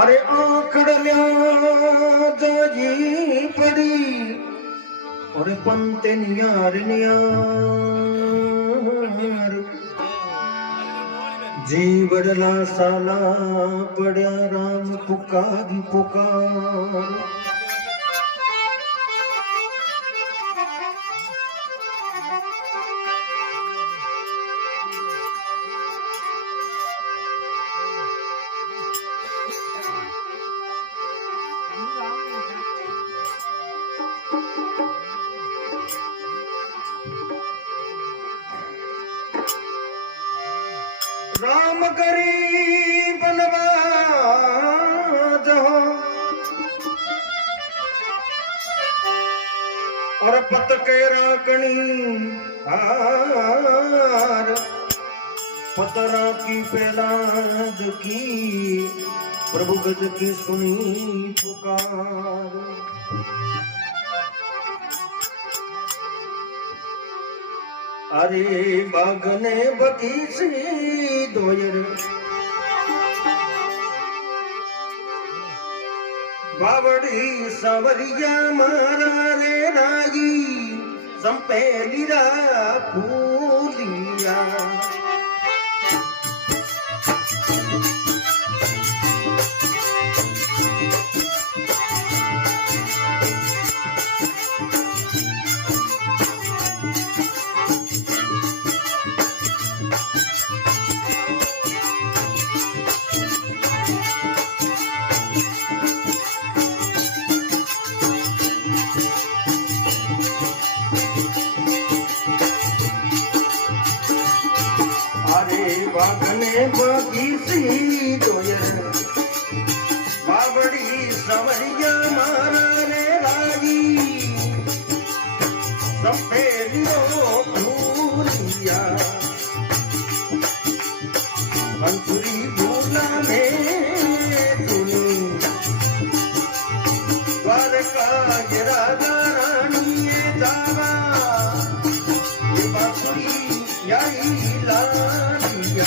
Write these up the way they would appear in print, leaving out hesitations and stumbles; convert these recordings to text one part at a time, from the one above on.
अरे आखड़ल्या जाई पड़ी और पंते नियार नियार जीवड़ला साला पड़ा राम पुकारी पुकार राम करी बनवाज और पत के राकणी हार पतरा की पहलाद की प्रभु गज की सुनी पुकार अरे बागने बगीची दोयर बावड़ी सवरिया मारा रे रागी संपेलीरा फूलिया बागने बगीची दोयर बावड़ी सवरिया मारा रे रागी संपेलियो फूलिया बंसुरी भूला में सुनी द्वारका राजा रानी जावा बांसुरी यही लानिया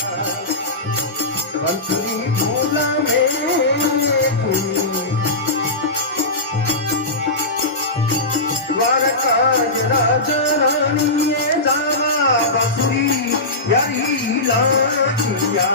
बंसुरी भूला में द्वारका राजा रानी जावा बांसुरी यही लानिया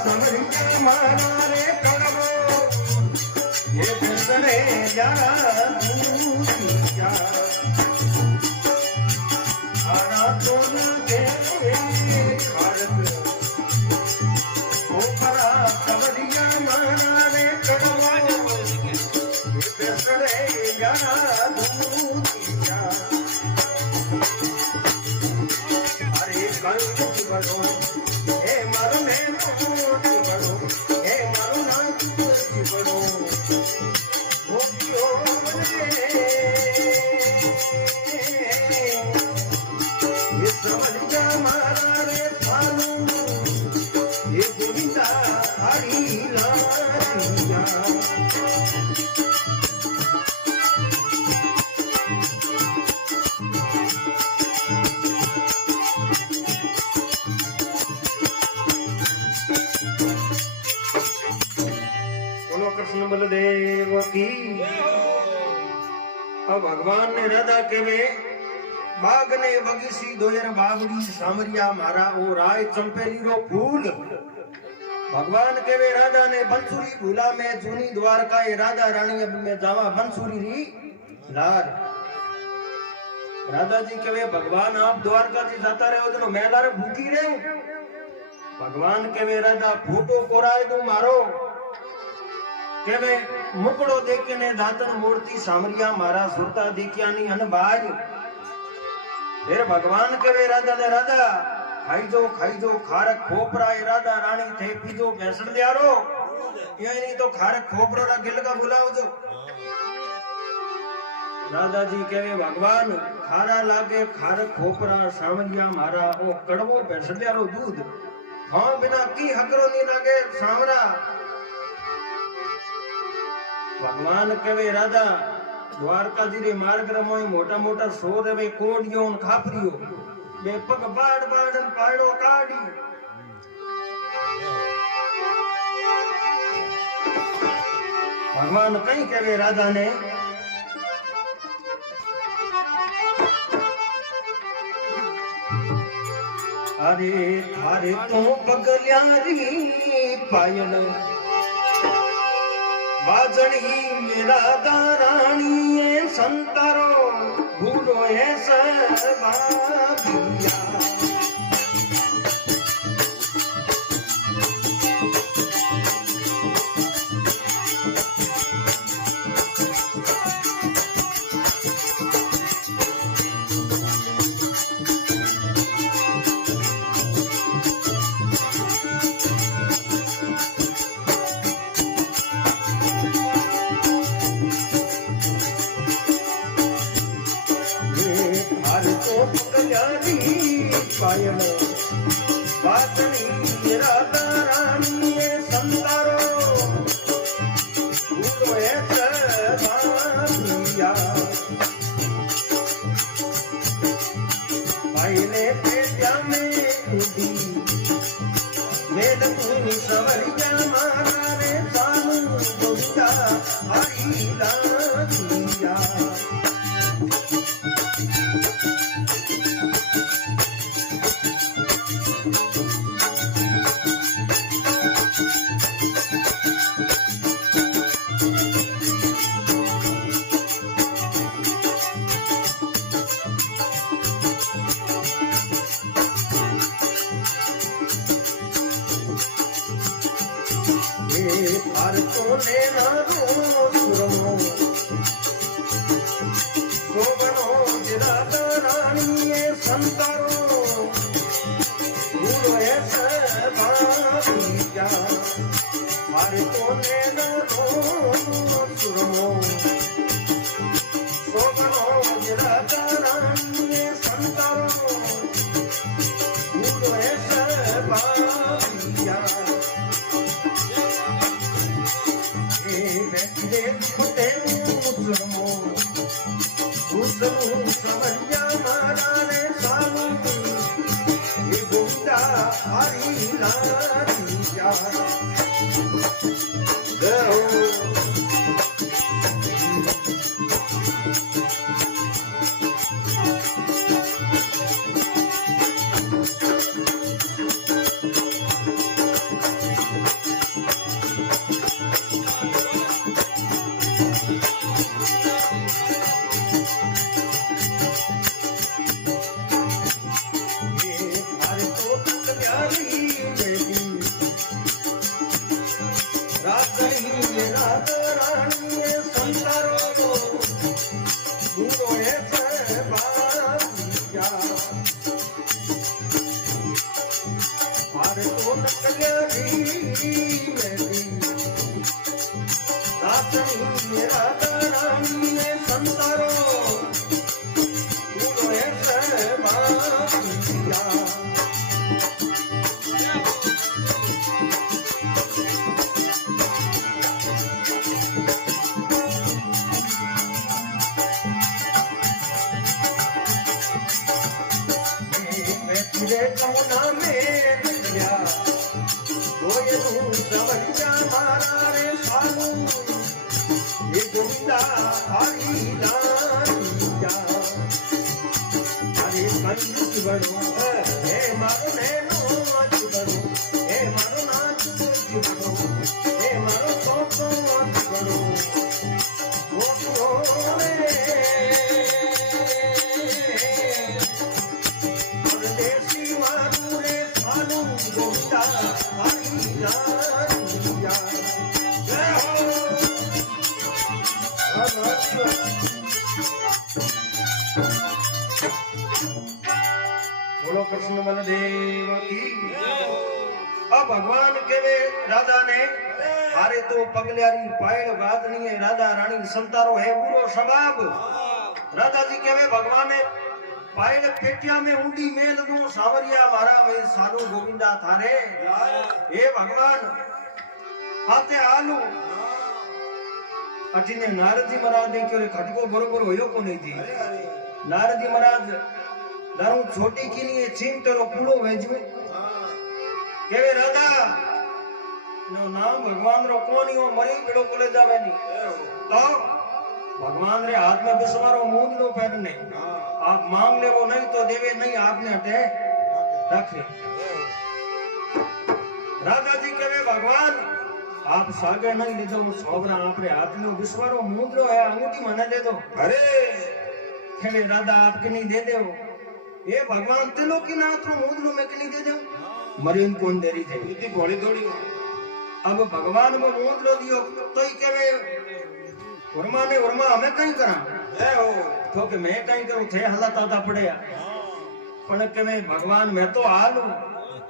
समरिया मारा रे कड़वो ये दर्शने जाना दूतिया आरा तो दे खारक ओपरा समरिया मारा रे कड़वो ये दर्शने जाना दूतिया अरे कंठ बनो हे मारो ने मोट बनो हे मारो नाम बनो ओ क्यों रे ये समझ जा मारा रे थानू ये गोविंदा हरी लालिया कृष्ण बलदेव की। अब भगवान ने राधा केवे बाग ने बगीसी दोयर बाबड़ी सामरिया मारा ओ राय चंपेली रो फूल। भगवान केवे राधा ने बंसुरी भूला में जूनी द्वारका ये राधा रानी अब में जावा बंसुरी री लार। राधा जी केवे भगवान आप द्वारका जी जाता रहे हो मैं लारे भूखी रहे। भगवान केवे राधा फूटो कोराय दू मारो केवे मुकड़ो देखे ने दातन मूर्ति सामरिया मारा सुरता दिख्यानी अनबाज। फिर भगवान केवे राधा ने राधा खाई जो खारक खोपरा ये राधा रानी थे पीजो भैंसन लियारो ये नहीं तो खारक खोपरो रा गिल का बुलाओ जो। राधा जी केवे भगवान खारा लागे खारक खोपरा सामरिया मारा ओ कड़वो भैंसन लियारो दूध हाँ बिना की हकरो नहीं लागे सामरा। भगवान कवे राधा द्वारका जी रे मार्ग रमो मोटा मोटा सोर वे कोडियो खापरियो बे पग बाड़ बाड़न पाड़ो काडी। भगवान कहीं कवे राधा ने अरे थारे तो पगल्यारी पायल बाजणी मेरा दारानी संतरो भूलो ऐसा बाबिया। पायल बातनी राधा रानी संतारो भूलो ऐसा बाबिया। पायले पेट्या में उड़ी वेद भूमि सवरिया मारा रे सानू गोविंदा हरी लालिया। भारतो ने नारो सुरमो शोभनो राधा रानी संतारो भूलो ऐसा बाबिया। भारतो ने नारो सुरमो शोभनो राधा रानी संतारो भूलो ऐसा बाबिया। समरिया मारा रे सानू ये गोविंदा हरी लालिया। नहीं राधा रानी संतारो पूरो है बारिया मारे तो नकली मेरी रात नहीं राधा रानी संतारो पूरो है बारिया तेरे कौना में दिया गोये तू समझा मारा रे सालू ये गुंडा हरी लानिया अरे कंजूस बड़ो हे मारो नैनो आज बड़ो हे मारो नाच बड़ो हे मारो तो आज बड़ो वो बोलो कृष्ण बलदेव की। अब भगवान केवे राधा ने हारे तो पगल्यारी पायल बादनी है राधा रानी संतारो है बुरो स्वभाव। राधा जी केवे भगवान ने पायल पेटिया में ऊंडी मेल दू सावरिया मारा में सालू गोविंदा थारे हे भगवान हाथे आलू अठीने नारद जी महाराज ने क्यों खटको बरोबर होयो को नहीं थी। नारद जी महाराज दारू छोटी की लिए चिंतरो पूरो वेजवे केवे राधा नो नाम भगवान रो कोनी हो मरी बेड़ो को ले जावे नी तो भगवान रे हाथ में बिस्वारो मूंद लो पहनने आप मांग ले वो नहीं तो देवे नहीं आपने हटे रखे। राधा जी केवे भगवान आप सागे नहीं ले दो सोबरा आपरे हाथ में बिस्वारो मूंद लो है अंगूठी मने दे दो। अरे केवे राधा आपके नहीं दे दो ये भगवान तिलो की नाथ रो मूंद लो मैं के नहीं दे दो मरीन कौन देरी थे इतनी भोली थोड़ी। अब भगवान में मूंद लो दियो तो ही केवे वर्मा ने वर्मा हमें कहीं करा है हो तो कि मैं कहीं करूं थे हलाता था पड़े पण के मैं भगवान मैं तो हालू।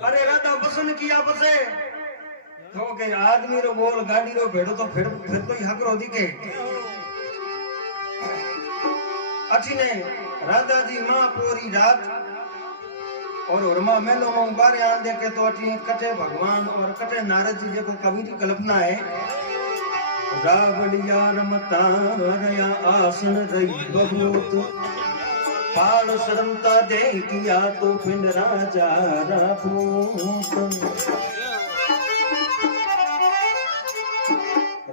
अरे राधा पसंद किया बसे तो के आदमी रो बोल गाड़ी रो भेड़ो तो फिर तो ही हक रो दिखे। अच्छी ने राधा जी मां पूरी रात और वर्मा मेलो में बारे आन देखे तो अच्छी कटे भगवान और कटे नारद जी देखो कवि की कल्पना है। रावलिया रमता रया आसन रही बहुत काल शरमता दे किया तो पिंड राजा रापूत।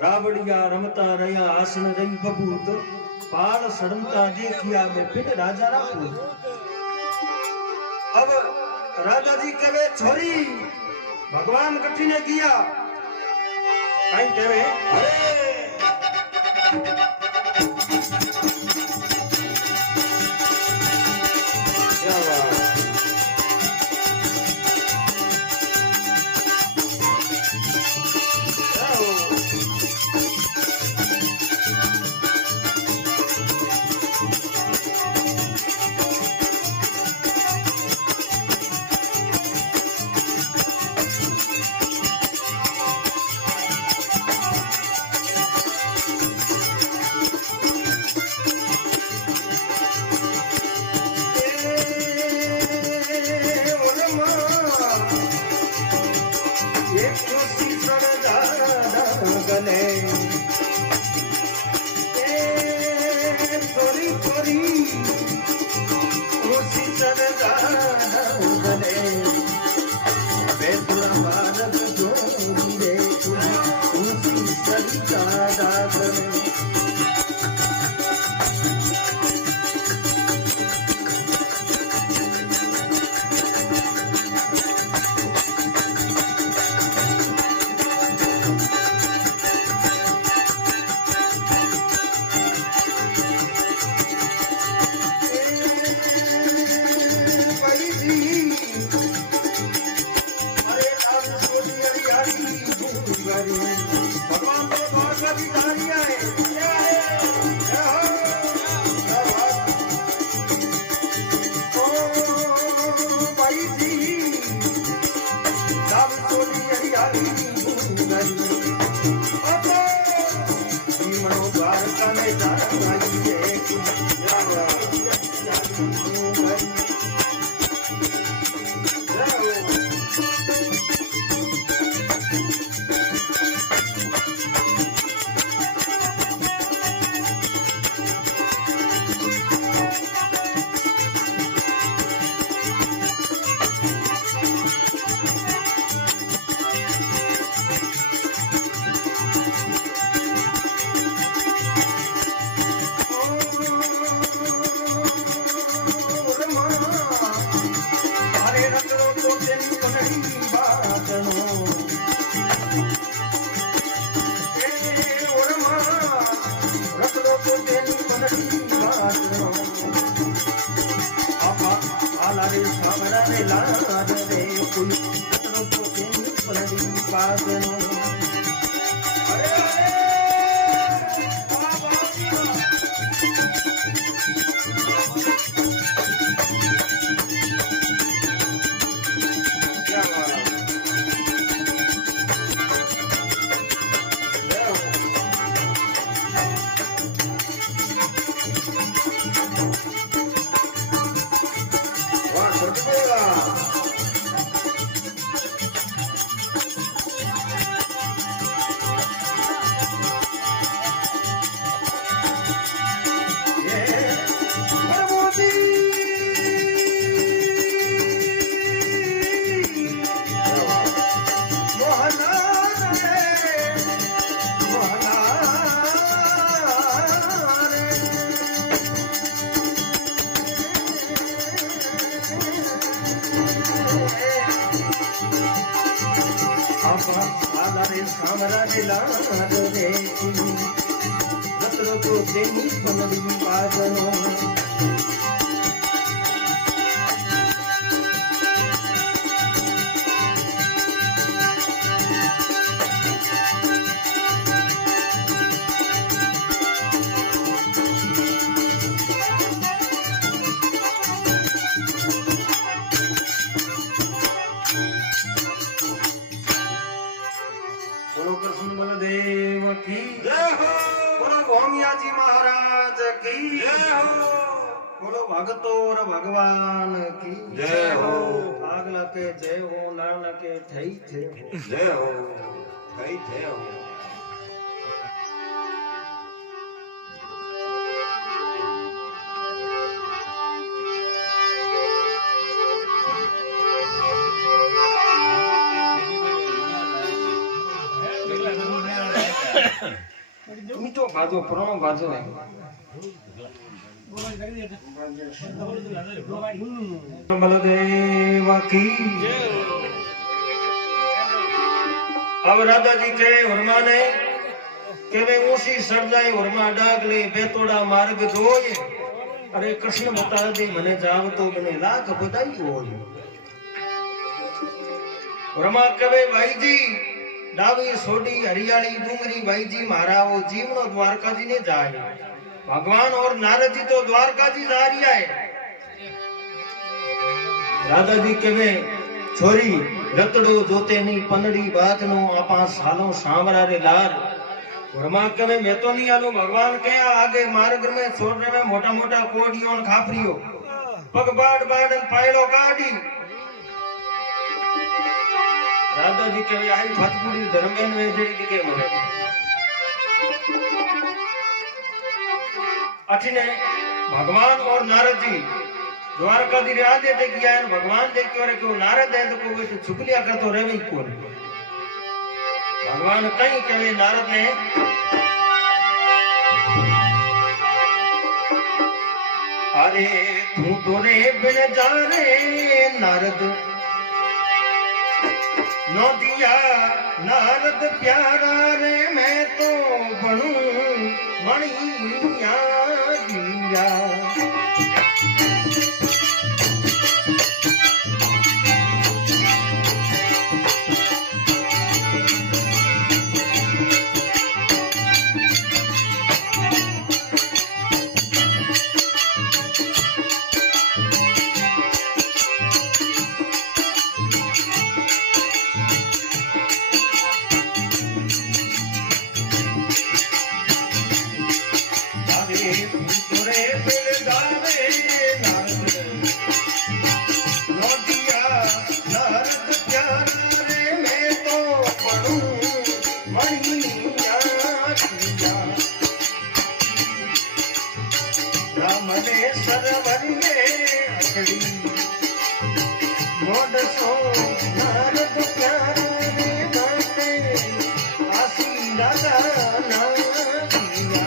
रावलिया रमता रया आसन रही बबूत काल शरमता दे किया मैं पिंड राजा रापूत। अब राजा जी कहे छोरी भगवान कठी ने किया कहीं कहे अरे क्या बात भगवान की जारी है भाई जी दाम सोनी हरियाली जीवनो द्वारका में जाना भगतोर भगवान की जय हो। आगला के जय हो, नाना के थई थे हो जय हो, थई थे हो। तुम तो बाजो पुरानो बाजो है बलदेव की। अब राधा जी के उर्मा ने के वे ऊसी सर्जाए उर्मा डागले बेतोड़ा मार्ग जोय। अरे कृष्ण बता दे मने जाव तो मने लाख बधाई होय। उर्मा कवे भाई जी डावी सोडी हरियाली डूंगरी भाई जी मारा वो जीवनो द्वारका जी ने जाए। भगवान और नारद जी तो द्वारका जी जा रही है। राधा जी कहे छोरी रतड़ो जोते नी पनड़ी बात नो आपा सालों सांवरा रे लार। उर्मा कहे मैं तो नहीं आलू। भगवान के आगे मार्ग में छोड़ने में मोटा मोटा कोडियों खापरियो पग बाड़ बाड़ पायलो काटी। राधा जी कहे आई भतपुरी धर्मेन में जेडी के मने अठिने भगवान और नारद जी द्वारका जी आदे ते किया है। भगवान देख के क्यों नारद है तो कोई तो चुगलिया कर तो रहे ही कौन। भगवान कहीं कहे नारद ने अरे तू तो रे बिन जा रे नारद नो दिया नारद प्यारा रे मैं तो बनूं मणिया दिया। मणिया राम ने सरवरिये अकड़ी मोड सो नारद प्यारे बाटे आसी राधा ना दिया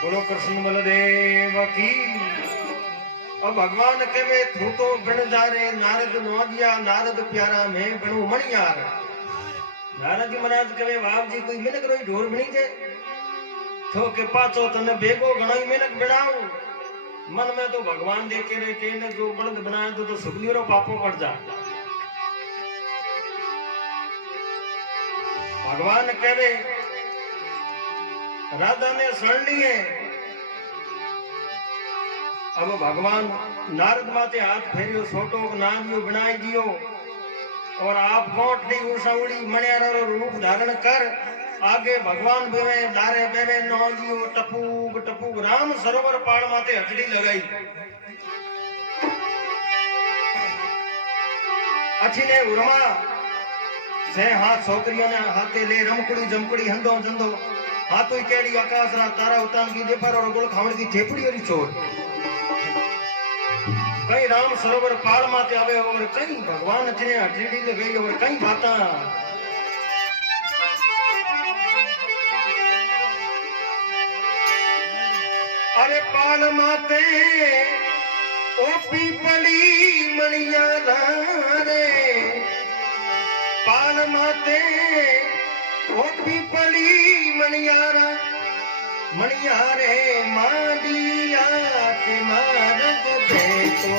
बोलो कृष्ण बलदेव की। अब भगवान के में तू तो बन जा रे नारद नौदिया नारद प्यारा में बनू मणियार। नारद जी महाराज कहे बाप जी कोई मिनक रोई ढोर बनी जे तो के पाचो तने बेगो घणोई मिनक बनाऊं मन में तो भगवान देखे रे के ने जो बलद बनाया तो सुगलियो पापो पड़ जा। भगवान कहे राधा ने सुन लिए। अब भगवान नारद माते हाथ फेरियो छोटो नादियो बनाई दियो और आप कोटली उसाउड़ी मणियारा रूप धारण कर आगे भगवान बेवे दारे बेवे नौदियो टपूग टपूग राम सरोवर पाड़ माते हथड़ी लगाई। अच्छी ने उर्मा से हाथ छोकरियों ने हाथे ले रमकुड़ी जमकुड़ी हंदो जंदो हाथों केड़ी आकाश रा तारा उतान की देपर और गोल खावण की थेपड़ी और चोर कई राम सरोवर पाल माते आवे और कई भगवान जिने हथेड़ी ले गई और कई बाता अरे पाल माते ओपी पड़ी मणिया रे पाल माते ओपी पड़ी मणियारा मणियारे मादिया के मारग दे तो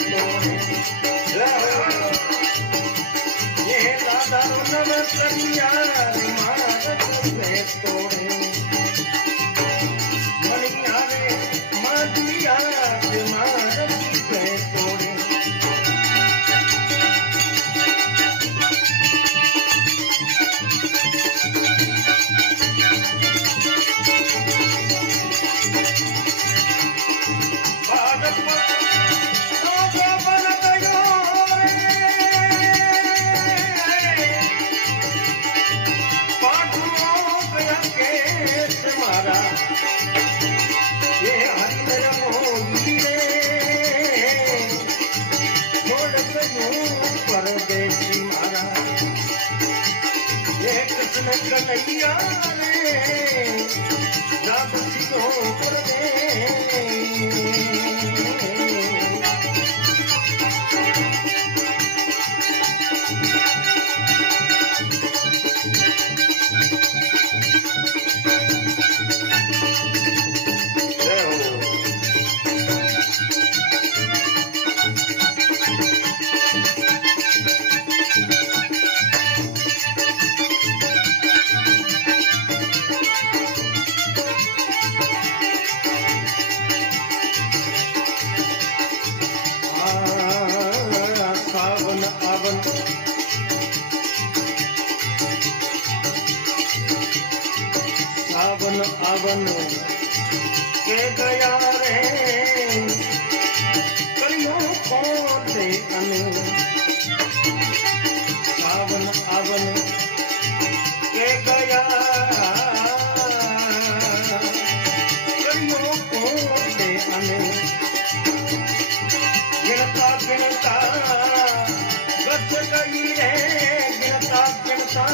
तोड़े ये दादा नव करिया मारत में तोड़े मनिया रे मादिया मारत में तोड़े परदेसी मारा ये कृष्ण कन्हैया रे दासी को कर दे सावन आवन के गया रे कलियों पौधे अनु सावन आवन के गया कलियों पौधे अनु गिनता गिनता गच गई रे गिनता गिनता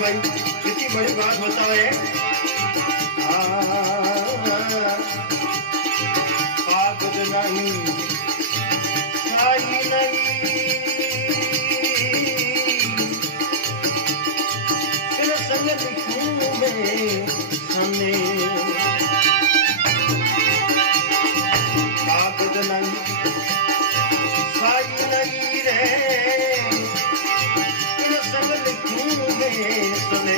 भाई कितनी बड़ी बात बताओ है आगद नहीं छाई नहीं फिर संग लिखूं में सने आगद नहीं छाई नहीं रे सुने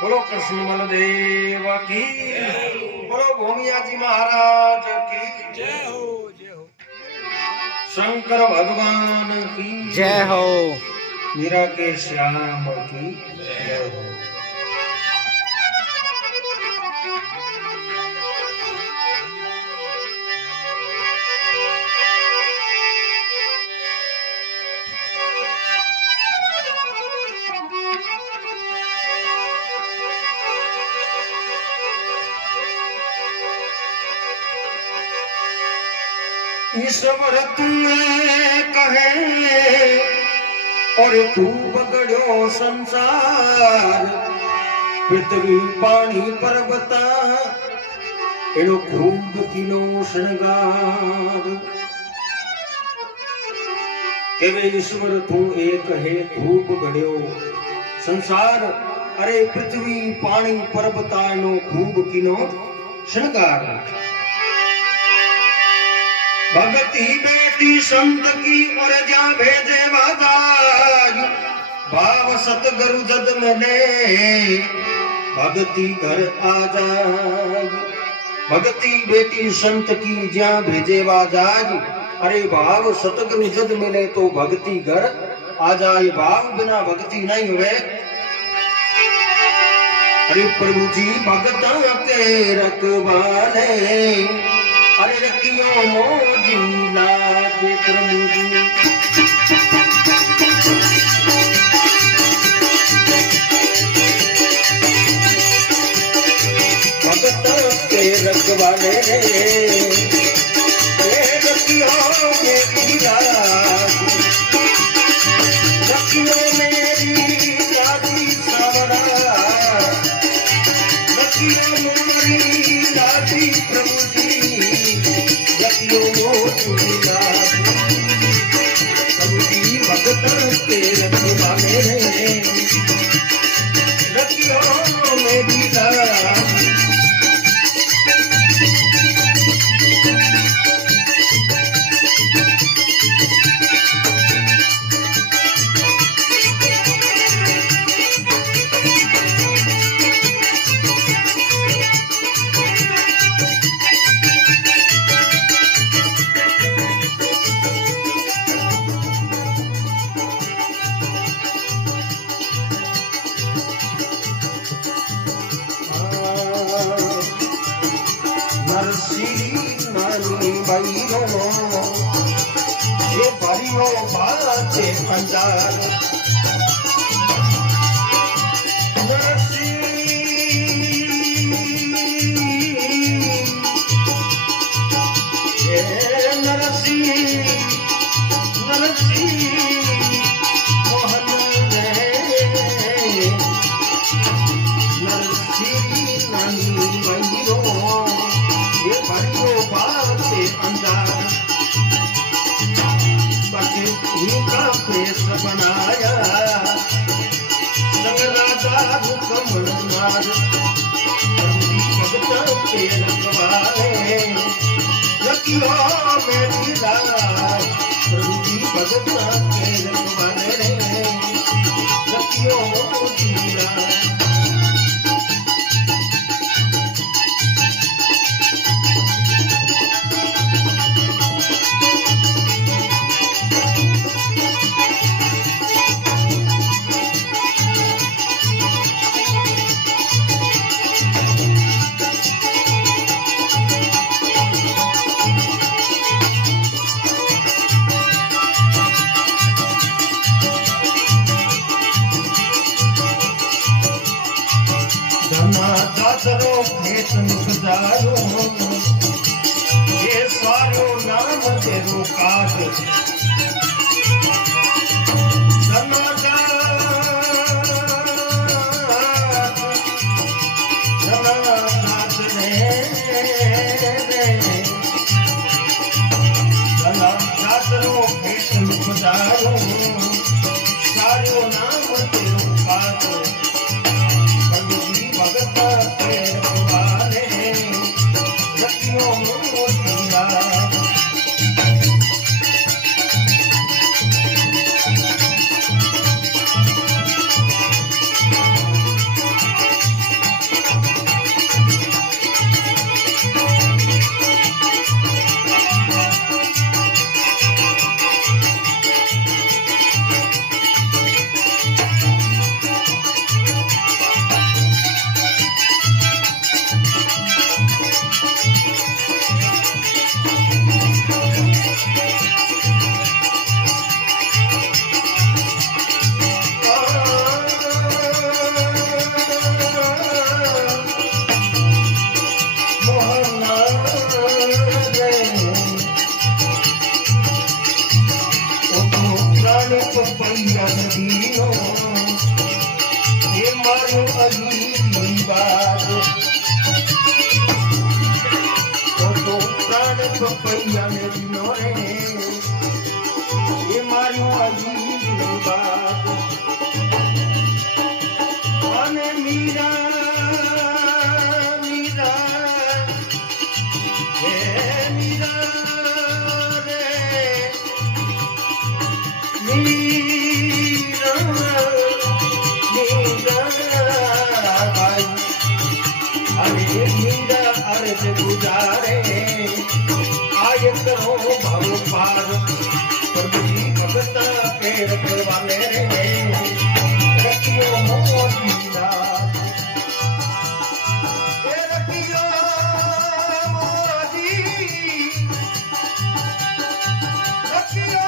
बोलो कृष्ण बलदेव की, बोलो भूमिया जी महाराज की जय हो, जय हो। शंकर भगवान की जय हो, मीरा के श्याम की जय हो। ईश्वर तुम्हें कहे और खूब गढ़ो संसार, पृथ्वी पानी पर्वता एनो खूब किनो श्रृंगार। केवे ईश्वर तू एक है खूब गढ़ो संसार, अरे पृथ्वी पानी पर्वता एनो खूब किनो श्रृंगार। भगती बेटी संत की और जा भेजे वादाज, भाव सतगुरु जद मिले भगती घर आ जाए। भगती बेटी संत की जा भेजे वादाज, अरे भाव सतगुरु जद मिले तो भक्ति घर आ जाए। भाव बिना भक्ति नहीं हुए। अरे प्रभु जी भगता के रखवाले, अरे रखियो मोजी लाज प्रभु जी। भगत के रखवाले रखियो मेरी लाज, रखियो मेरी लाजी सावरा। નરસિંહ નાની બૈરો એ ભરીનો ભાત છે અંજાર बनाया संग राजा हुक्म नार भगत के रखवाले रखियो मेरी राज प्रभु जी भगत के रखवाले रखियो मेरी राज दासरो खेत मुखदारो ये सारो नाम तेरो काज दासरो खेत मुखदारो सारो नाम तेरो काज भगत के रखवाले रखियो मोती लाल પપૈયા ને દીનો રે એ મારું અજીબ બાત અને મીરા મીરા હે મીરા રે મીરા મીરા ભાઈ અરે મીરા અરે ગુજારે करो भाव पार प्रभु जी भगत के रखवाले रखियो मोती लाल रखियो मोती रखियो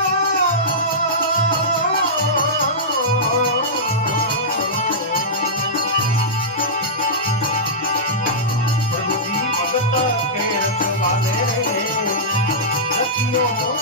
प्रभु जी भगत के रखवाले No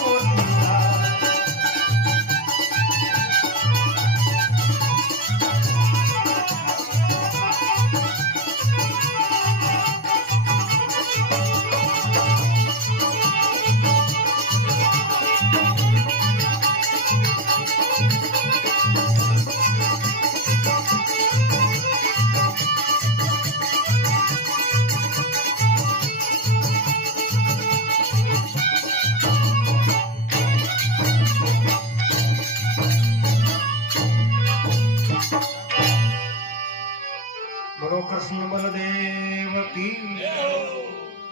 बोलो कृष्ण बलदेव की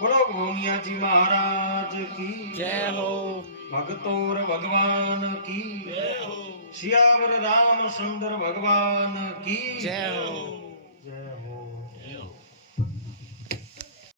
बोलो गोमिया जी महाराज की जय हो। भगतोर भगवान की जय हो। सियावर रामचंद्र भगवान की जय हो।